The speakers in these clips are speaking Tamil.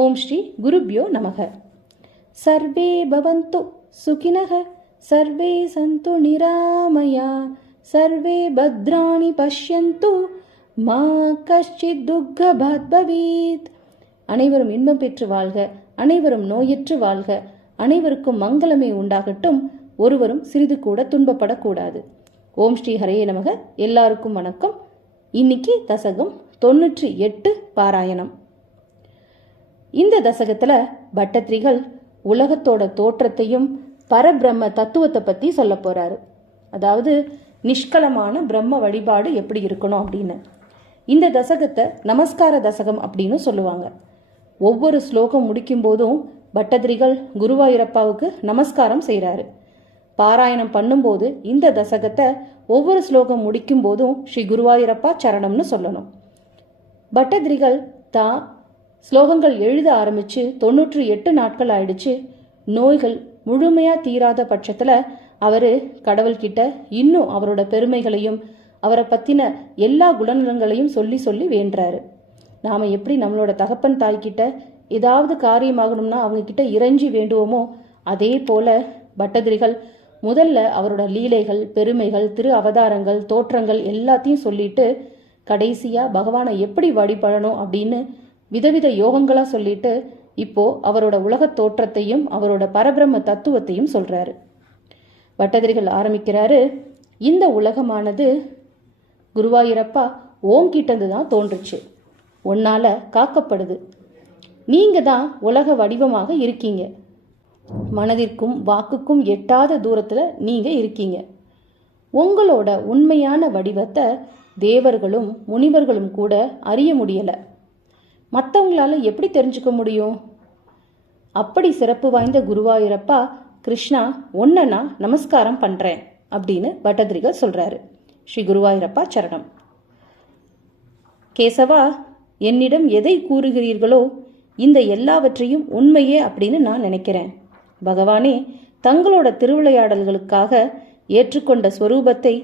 ஓம் ஸ்ரீ குருப்யோ நமக. சர்வே பவந்து சுகினக சர்வே சந்து நிராமயா சர்வே பத்ராணி பஷ்யந்து மா கஷ்சித் துக்கபாத் பவீத். அனைவரும் இன்பம் பெற்று வாழ்க, அனைவரும் நோயற்று வாழ்க, அனைவருக்கும் மங்களமே உண்டாகட்டும், ஒருவரும் சிறிது கூட துன்பப்படக்கூடாது. ஓம் ஸ்ரீ ஹரே நமக. எல்லாருக்கும் வணக்கம். இன்னைக்கு தசகம் 98 பாராயணம். இந்த தசகத்துல பட்டத்திரிகள் உலகத்தோட தோற்றத்தையும் பரபிரம்ம தத்துவத்தை பத்தி சொல்ல போறாரு. அதாவது நிஷ்கலமான பிரம்ம வழிபாடு எப்படி இருக்கணும் அப்படின்னு. இந்த தசகத்தை நமஸ்கார தசகம் அப்படின்னு சொல்லுவாங்க. ஒவ்வொரு ஸ்லோகம் முடிக்கும் போதும் பட்டத்திரிகள் குருவாயூரப்பாவுக்கு நமஸ்காரம் செய்கிறாரு. பாராயணம் பண்ணும்போது இந்த தசகத்தை ஒவ்வொரு ஸ்லோகம் முடிக்கும் போதும் ஸ்ரீ குருவாயூரப்பா சரணம்னு சொல்லணும். பட்டத்திரிகள் தான் ஸ்லோகங்கள் எழுத ஆரம்பிச்சு 98 நாட்கள் ஆயிடுச்சு. நோய்கள் முழுமையா தீராத பட்சத்துல அவரு கடவுள்கிட்ட இன்னும் அவரோட பெருமைகளையும் அவரை பத்தின எல்லா குணநலங்களையும் சொல்லி சொல்லி வேண்டுறாரு. நாம எப்படி நம்மளோட தகப்பன் தாய்கிட்ட ஏதாவது காரியமாகணும்னா அவங்க கிட்ட இறைஞ்சி வேண்டுவோமோ, அதே போல பட்டதிரிகள் முதல்ல அவரோட லீலைகள், பெருமைகள், திரு அவதாரங்கள், தோற்றங்கள் எல்லாத்தையும் சொல்லிட்டு கடைசியா பகவானை எப்படி வழிபடணும் அப்படின்னு விதவித யோகங்களா சொல்லிட்டு இப்போ அவரோட உலக தோற்றத்தையும் அவரோட பரபிரம்ம தத்துவத்தையும் சொல்றாரு. பட்டதிரிகள் ஆரம்பிக்கிறாரு. இந்த உலகமானது குருவாயூரப்பா ஓங்கிட்டந்து தான் தோன்றுச்சு, உன்னால காக்கப்படுது. நீங்க தான் உலக வடிவமாக இருக்கீங்க. மனதிற்கும் வாக்குக்கும் எட்டாத தூரத்துல நீங்க இருக்கீங்க. உங்களோட உண்மையான வடிவத்தை தேவர்களும் முனிவர்களும் கூட அறிய முடியல. மற்றவங்களால எப்படி தெரிஞ்சுக்க முடியும்? அப்படி சிறப்பு வாய்ந்த குருவாயூரப்பா, கிருஷ்ணா உன்னை நான் நமஸ்காரம் பண்றேன் அப்படின்னு பட்டதிரிகள் சொல்றாரு. ஸ்ரீ குருவாயூரப்பா சரணம். கேசவா, என்னிடம் எதை கூறுகிறீர்களோ இந்த எல்லாவற்றையும் உண்மையே அப்படின்னு நான் நினைக்கிறேன். பகவானே, தங்களோட திருவிளையாடல்களுக்காக ஏற்றுக்கொண்ட ஸ்வரூபத்தை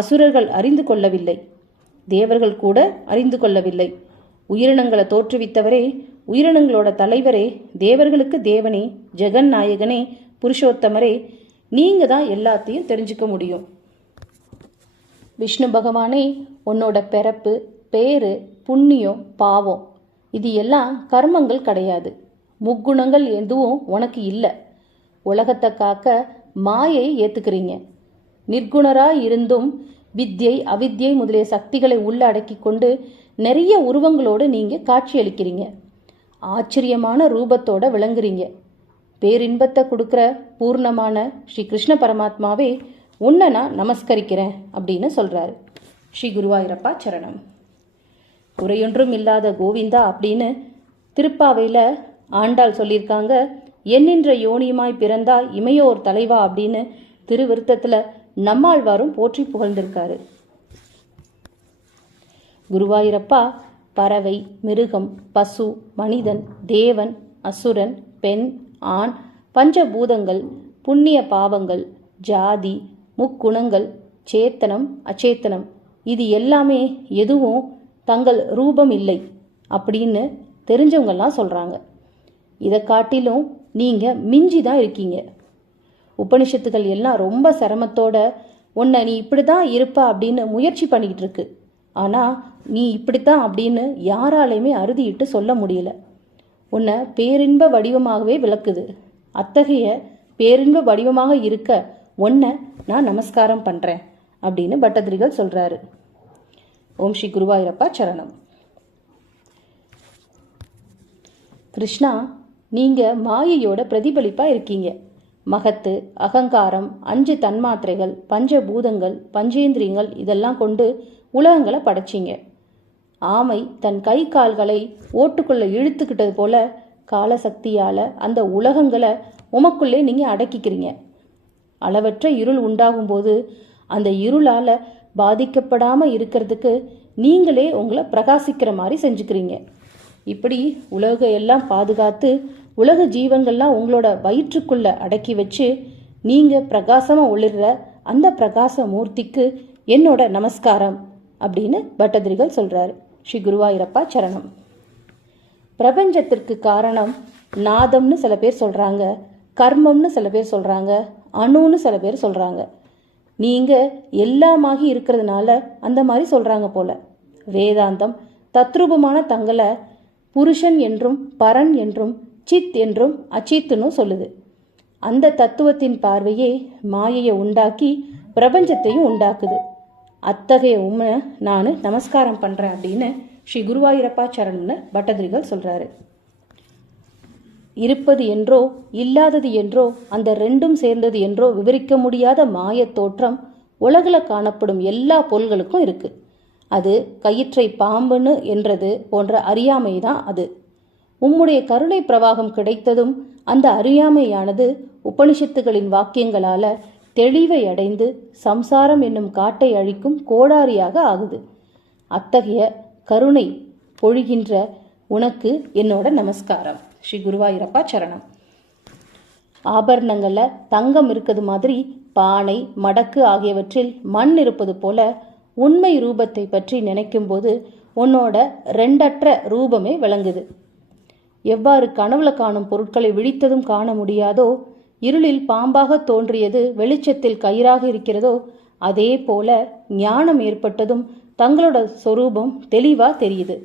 அசுரர்கள் அறிந்து கொள்ளவில்லை, தேவர்கள் கூட அறிந்து கொள்ளவில்லை. உயிரினங்களை தோற்றுவித்தவரே, உயிரினங்களோட தலைவரே, தேவர்களுக்கு தேவனே, ஜெகன் நாயகனே, புருஷோத்தமரே, நீங்க தான் எல்லாத்தையும் தெரிஞ்சுக்க முடியும். விஷ்ணு பகவானே, உன்னோட பிறப்பு, பேரு, புண்ணியம், பாவம் இது எல்லாம் கர்மங்கள் கிடையாது. முக்குணங்கள் எதுவும் உனக்கு இல்லை. உலகத்தை காக்க மாயை ஏத்துக்கிறீங்க. நிர்குணராய் இருந்தும் வித்யை, அவித்யை முதலிய சக்திகளை உள்ள அடக்கி கொண்டு நிறைய உருவங்களோடு நீங்க காட்சியளிக்கிறீங்க. ஆச்சரியமான ரூபத்தோட விளங்குறீங்க. பேரின்பத்தை கொடுக்குற பூர்ணமான ஸ்ரீ கிருஷ்ண பரமாத்மாவே, உன்னை நான் நமஸ்கரிக்கிறேன் அப்படின்னு சொல்றாரு. ஸ்ரீ குருவாயூரப்பா சரணம். குறையொன்றும் இல்லாத கோவிந்தா அப்படின்னு திருப்பாவையில ஆண்டாள் சொல்லியிருக்காங்க. எண்ணின்ற யோனியுமாய் பிறந்தாய் இமையோர் தலைவா அப்படின்னு திருவிருத்தத்துல நம்மாழ்வாரும் போற்றி புகழ்ந்திருக்காரு. குருவாயூரப்பா பறவை, மிருகம், பசு, மனிதன், தேவன், அசுரன், பெண், ஆண், பஞ்சபூதங்கள், புண்ணிய பாவங்கள், ஜாதி, முக்குணங்கள், சேத்தனம், அச்சேத்தனம் இது எல்லாமே எதுவும் தங்கள் ரூபம் இல்லை அப்படின்னு தெரிஞ்சவங்கெல்லாம் சொல்றாங்க. இதை காட்டிலும் நீங்க மிஞ்சி தான் இருக்கீங்க. உபனிஷத்துகள் எல்லாம் ரொம்ப சிரமத்தோட உன்னை நீ இப்படிதான் இருப்ப அப்படின்னு முயற்சி பண்ணிக்கிட்டு இருக்கு. ஆனா நீ இப்படித்தான் அப்படின்னு யாராலையுமே அறுதிட்டு சொல்ல முடியல. உன்னை பேரின்ப வடிவமாகவே விளக்குது. அத்தகைய பேரின்ப வடிவமாக இருக்க உன்னை நான் நமஸ்காரம் பண்றேன் அப்படின்னு பட்டதிரிகள் சொல்றாரு. ஓம் ஸ்ரீ குருவாயூரப்பா சரணம். கிருஷ்ணா, நீங்க மாயையோட பிரதிபலிப்பா இருக்கீங்க. மகத்து, அகங்காரம், 5 தன்மாத்திரைகள், பஞ்சபூதங்கள், பஞ்சேந்திரியங்கள் இதெல்லாம் கொண்டு உலகங்களை படைச்சிங்க. ஆமை தன் கை கால்களை ஓட்டுக்குள்ள இழுத்துக்கிட்டது போல காலசக்தியால அந்த உலகங்களை உமக்குள்ளே நீங்க அடக்கிக்கிறீங்க. அளவற்ற இருள் உண்டாகும் போது அந்த இருளால பாதிக்கப்படாம இருக்கிறதுக்கு நீங்களே உங்களை பிரகாசிக்கிற மாதிரி செஞ்சுக்கிறீங்க. இப்படி உலக எல்லாம் பாதுகாத்து உலக ஜீவன்கள்லாம் உங்களோட வயிற்றுக்குள்ள அடக்கி வச்சு நீங்க பிரகாசமா ஒளிர்ற அந்த பிரகாச மூர்த்திக்கு என்னோட நமஸ்காரம் அப்படின்னு பட்டதிரிகள் சொல்றாரு. ஸ்ரீ குருவாயூரப்பா சரணம். பிரபஞ்சத்திற்கு காரணம் நாதம்னு சில பேர் சொல்கிறாங்க, கர்மம்னு சில பேர் சொல்கிறாங்க, அணுன்னு சில பேர் சொல்கிறாங்க. நீங்கள் எல்லாமாகி இருக்கிறதுனால அந்த மாதிரி சொல்கிறாங்க போல. வேதாந்தம் தத்ரூபமான தங்களை புருஷன் என்றும் பரன் என்றும் சித் என்றும் அச்சித்துன்னு சொல்லுது. அந்த தத்துவத்தின் பார்வையே மாயையை உண்டாக்கி பிரபஞ்சத்தையும் உண்டாக்குது. அத்தகைய உண்மை நான் நமஸ்காரம் பண்ணுறேன் அப்படின்னு ஸ்ரீ குருவாயூரப்பா சரணம்னு பட்டதிரிகள் சொல்கிறாரு. இருப்பது என்றோ இல்லாதது என்றோ அந்த ரெண்டும் சேர்ந்தது என்றோ விவரிக்க முடியாத மாயத் தோற்றம் உலகில் காணப்படும் எல்லா பொருள்களுக்கும் இருக்கு. அது கயிற்றை பாம்புன்னு என்றது போன்ற அறியாமை தான் அது. உம்முடைய கருணை பிரவாகம் கிடைத்ததும் அந்த அறியாமையானது உபனிஷத்துகளின் வாக்கியங்களால தெளிவை அடைந்து சம்சாரம் என்னும் காட்டை அழிக்கும் கோடாரியாக ஆகுது. அத்தகைய கருணை பொழிகின்ற உனக்கு என்னோட நமஸ்காரம். ஸ்ரீ குருவாயூரப்பா சரணம். ஆபரணங்களில் தங்கம் இருக்கிறது மாதிரி பானை மடக்கு ஆகியவற்றில் மண் இருப்பது போல உண்மை ரூபத்தை பற்றி நினைக்கும் போது உன்னோட ரெண்டற்ற ரூபமே விளங்குது. எவ்வாறு கனவுல காணும் பொருட்களை விழித்ததும் காண முடியாதோ, இருளில் பாம்பாக தோன்றியது வெளிச்சத்தில் கயிறாக இருக்கிறதோ, அதே போல ஞானம் ஏற்பட்டதும் தங்களோட ஸ்வரூபம் தெளிவா தெரியுது.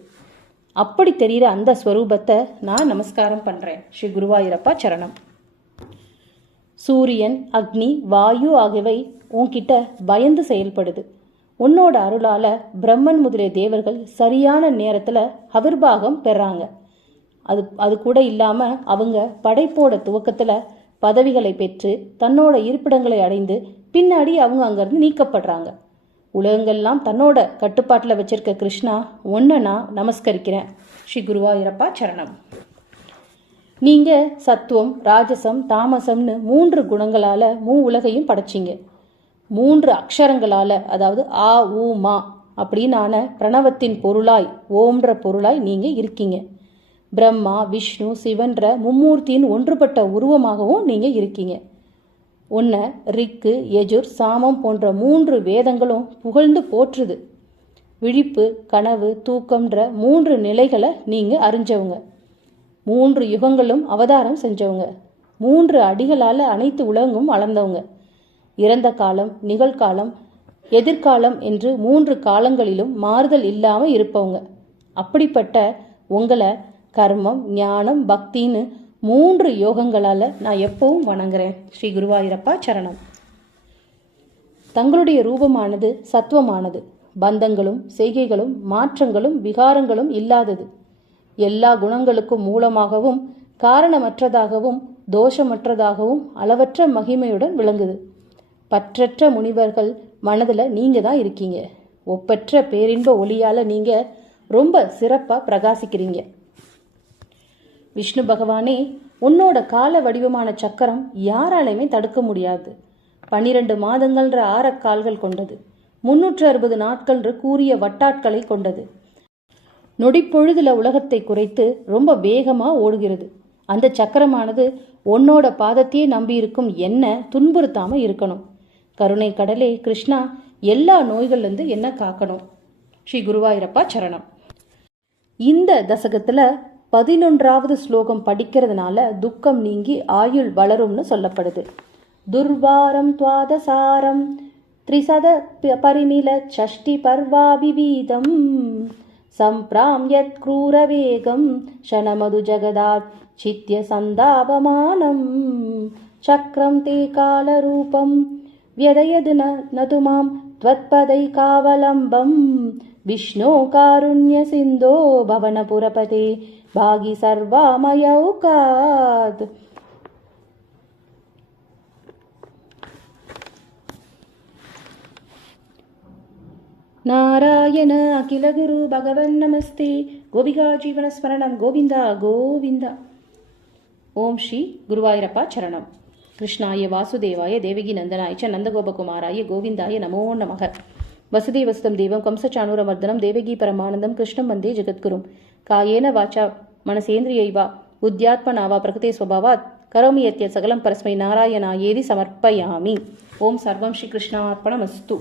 அப்படி தெரிகிற அந்த ஸ்வரூபத்தை நான் நமஸ்காரம் பண்ணுறேன். ஸ்ரீ குருவாயூரப்பா சரணம். சூரியன் அக்னி வாயு ஆகியவை உன்கிட்ட பயந்து செயல்படுது. உன்னோட அருளால் பிரம்மன் முதலிய தேவர்கள் சரியான நேரத்தில் ஆவிர்வாகம் பெறாங்க. அது கூட இல்லாமல் அவங்க படைப்போட துவக்கத்தில் பதவிகளை பெற்று தன்னோட இருப்பிடங்களை அடைந்து பின்னாடி அவங்க அங்கேருந்து நீக்கப்படுறாங்க. உலகங்கள்லாம் தன்னோட கட்டுப்பாட்டில் வச்சிருக்க கிருஷ்ணா, ஒன்றை நான் நமஸ்கரிக்கிறேன். ஸ்ரீ குருவாயூரப்பா சரணம். நீங்கள் சத்துவம் ராஜசம் தாமசம்னு 3 குணங்களால் உலகையும் படைச்சிங்க. 3 அக்ஷரங்களால், அதாவது ஆ ஊ மா அப்படின்னான பிரணவத்தின் பொருளாய் ஓம்ன்ற பொருளாய் நீங்கள் இருக்கீங்க. பிரம்மா விஷ்ணு சிவன்ற மும்மூர்த்தியின் ஒன்றுபட்ட உருவமாகவும் நீங்கள் இருக்கீங்க. உன்னை ரிக்கு யஜுர் சாமம் போன்ற 3 வேதங்களும் புகழ்ந்து போற்றுது. விழிப்பு கனவு தூக்கம்ன்ற 3 நிலைகளை நீங்கள் அறிஞ்சவங்க. 3 யுகங்களும் அவதாரம் செஞ்சவங்க. 3 அடிகளால் அனைத்து உலகமும் அளந்தவங்க. இறந்த காலம் நிகழ்காலம் எதிர்காலம் என்று 3 காலங்களிலும் மாறுதல் இல்லாமல் இருப்பவங்க. அப்படிப்பட்ட உங்களை கர்மம் ஞானம் பக்தின்னு 3 யோகங்களால் நான் எப்பவும் வணங்குறேன். ஸ்ரீ குருவாயூரப்பா சரணம். தங்களுடைய ரூபமானது சத்துவமானது. பந்தங்களும் செய்கைகளும் மாற்றங்களும் விகாரங்களும் இல்லாதது. எல்லா குணங்களுக்கும் மூலமாகவும் காரணமற்றதாகவும் தோஷமற்றதாகவும் அளவற்ற மகிமையுடன் விளங்குது. பற்றற்ற முனிவர்கள் மனதில் நீங்கள் தான் இருக்கீங்க. ஒப்பற்ற பேரின்ப ஒளியால் நீங்கள் ரொம்ப சிறப்பாக பிரகாசிக்கிறீங்க. விஷ்ணு பகவானே, உன்னோட கால வடிவமான சக்கரம் யாராலையுமே தடுக்க முடியாது. 12 மாதங்கள்ன்ற ஆரக்கால்கள் கொண்டது. 360 நாட்கள்ன்று கூறிய வட்டாட்களை கொண்டது. நொடிப்பொழுதுல உலகத்தை குறைத்து ரொம்ப வேகமாக ஓடுகிறது. அந்த சக்கரமானது உன்னோட பாதத்தையே நம்பியிருக்கும் என்ன துன்புறுத்தாமல் இருக்கணும். கருணை கடலே கிருஷ்ணா, எல்லா நோய்கள்லேருந்து என்ன காக்கணும். ஸ்ரீ குருவாயூரப்பா சரணம். இந்த தசகத்தில் 11வது ஸ்லோகம் படிக்கிறதுனால துக்கம் நீங்கி ஆயுள் வளரும்னு சொல்லப்படுது. துர்வாரம் துவாதசாரம் த்ரிசத பரிமில சஷ்டி பர்வாபிவீதம் சம்பிராம்யத் க்ரூரவேகம் ஷணமது ஜகதாத் சித்ய சந்தாபமானம் சக்ரம் தே காலரூபம் व्यदयद् नतु मां त्वत्पदैकावलम्बं विष्णो कारुण्यसिन्धो भवनपुरपते भागि सर्वामयौकात्। नारायण अखिल गुरु भगवन् नमस्ते। गोपिका जीवन स्मरणं गोविंद गोविंद। ओम श्री गुरुवायूरप्पा चरणम। कृष्णाय वासुदेवाय देवगी नंदनाय च नंदगोपकुमाराय गोविंदाय नमो नमः। वसुदेवसुतं देवं कंसचाणूरमर्दनं देवगी परमानंदं कृष्णं वन्दे जगद्गुरुं। कायेन वाचा मनसेन्द्रियैव बुद्ध्यात्मना वा प्रकृते स्वभावात् करोमि यत् सकलं परस्मै नारायणायेति समर्पयामि। ओम सर्वं श्री कृष्णार्पणमस्तु।